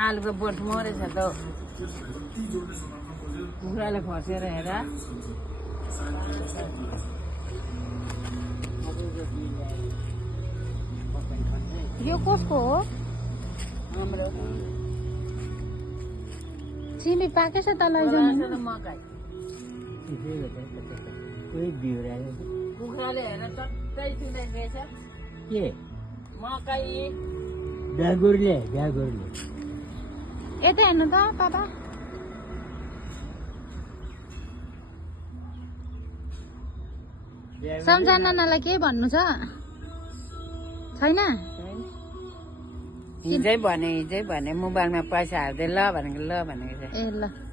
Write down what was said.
आलुको बोट मरेछ त कुखुराले फसेर हेर यो कसको हो हाम्रो सिमी पाकेछ त लैजाउनु मकै कोही बिउरायो कुखुराले हेर चट्टै सुनाइदिएछ के मकै जागुरले यता हेर्नु त पापा सम्झनालाई के भन्नु छ छैन हिजै भने मोबाइलमा पैसा हाल्दै ल भनेको ल भनेको छ ए ल